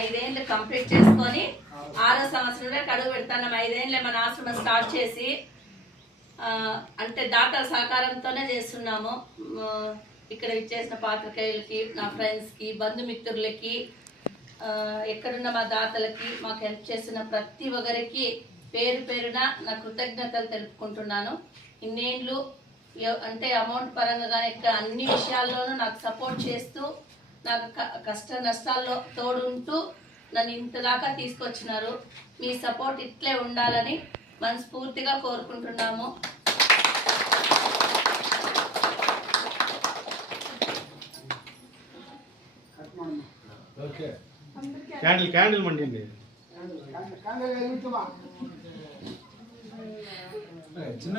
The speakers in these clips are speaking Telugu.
ఐదేళ్ళు కంప్లీట్ చేసుకొని ఆరో సంవత్సరంలో కడుగు పెడతాను ఐదేళ్ళే మన ఆశ్రమం స్టార్ట్ చేసి అంటే దాతల సహకారంతోనే చేస్తున్నాము. ఇక్కడ ఇచ్చేసిన పాత్రికేయులకి నా ఫ్రెండ్స్కి బంధుమిత్రులకి ఎక్కడున్న మా దాతలకి మాకు హెల్ప్ చేసిన ప్రతి ఒక్కరికి పేరు పేరున నా కృతజ్ఞతలు తెలుపుకుంటున్నాను. ఇన్నేళ్ళు అంటే అమౌంట్ పరంగా కానీ ఇక్కడ అన్ని విషయాల్లోనూ నాకు సపోర్ట్ చేస్తూ నాకు క- కష్ట నష్టాల్లో తోడుంటూ నన్ను ఇంతదాకా తీసుకొచ్చినారు మీ సపోర్ట్ ఇట్లే ఉండాలని మనస్ఫూర్తిగా కోరుకుంటున్నాము ఓకే క్యాండిల్ క్యాండిల్ మండింది చిన్న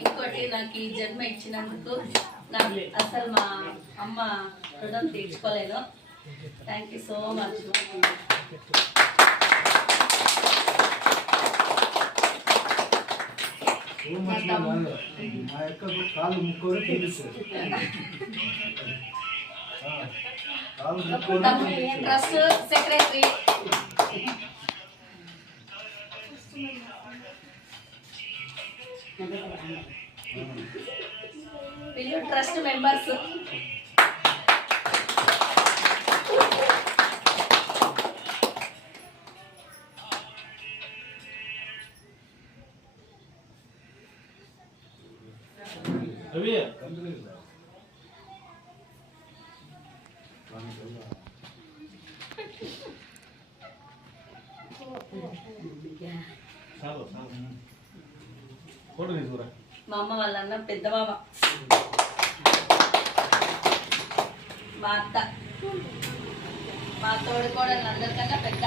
ఇంకోటి నాకు ఈ జన్మ ఇచ్చినందుకు నాకు అసలు మా అమ్మ రుణం తీర్చుకోలేను థ్యాంక్ యూ సో మచ్ కాలు తెలుస్తుంది ట్రస్ట్ సెక్రటరీ వీళ్ళు ట్రస్ట్ మెంబర్స్ రవి చాలు చాలు ఫోటో తీసుకురా మా అమ్మ వాళ్ళ అన్న పెద్ద బాబా మా అత్త. మా తోడు కూడా అందరికన్నా పెద్ద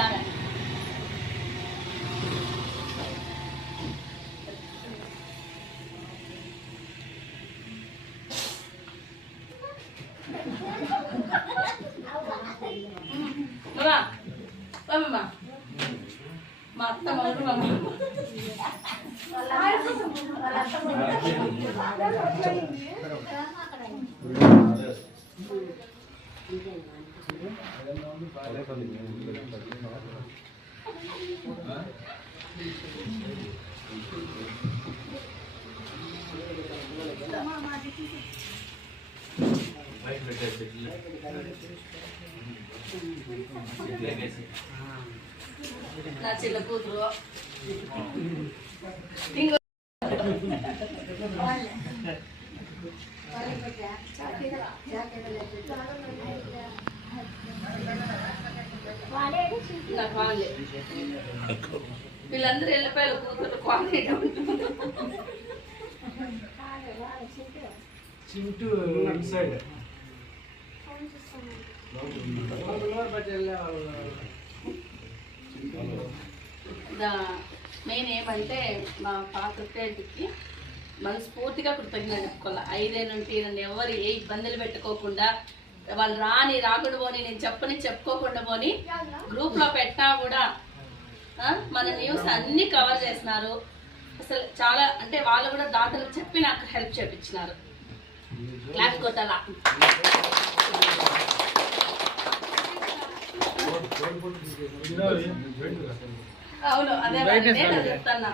మా అత్త మమ్మీ మమ్మీ బయట నా చిన్న కూతురు ఇంకో నాకు వాళ్ళే వీళ్ళందరూ వెళ్ళిపోయారు కూతురు క్వాలిటీ చింటూ ఇన్సైడ్ మెయిన్ ఏమంటే మా పాత ఫ్రెండ్కి మనస్ఫూర్తిగా కృతజ్ఞత చెప్పుకోవాలి. ఐదే నుండి నన్ను ఎవరు ఏ ఇబ్బందులు పెట్టుకోకుండా వాళ్ళు రాని రాకుండా పోని నేను చెప్పని చెప్పుకోకుండా పోని గ్రూప్లో కూడా మన న్యూస్ అన్ని కవర్ చేసినారు. అసలు చాలా అంటే వాళ్ళు కూడా దాతలకు చెప్పి నాకు హెల్ప్ చేపించినారు. క్లాస్ కొట్టాలా అవును అదే చెప్తాను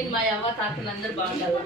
ఇది మా అవ్వ తాతలందరూ బాగుంటారు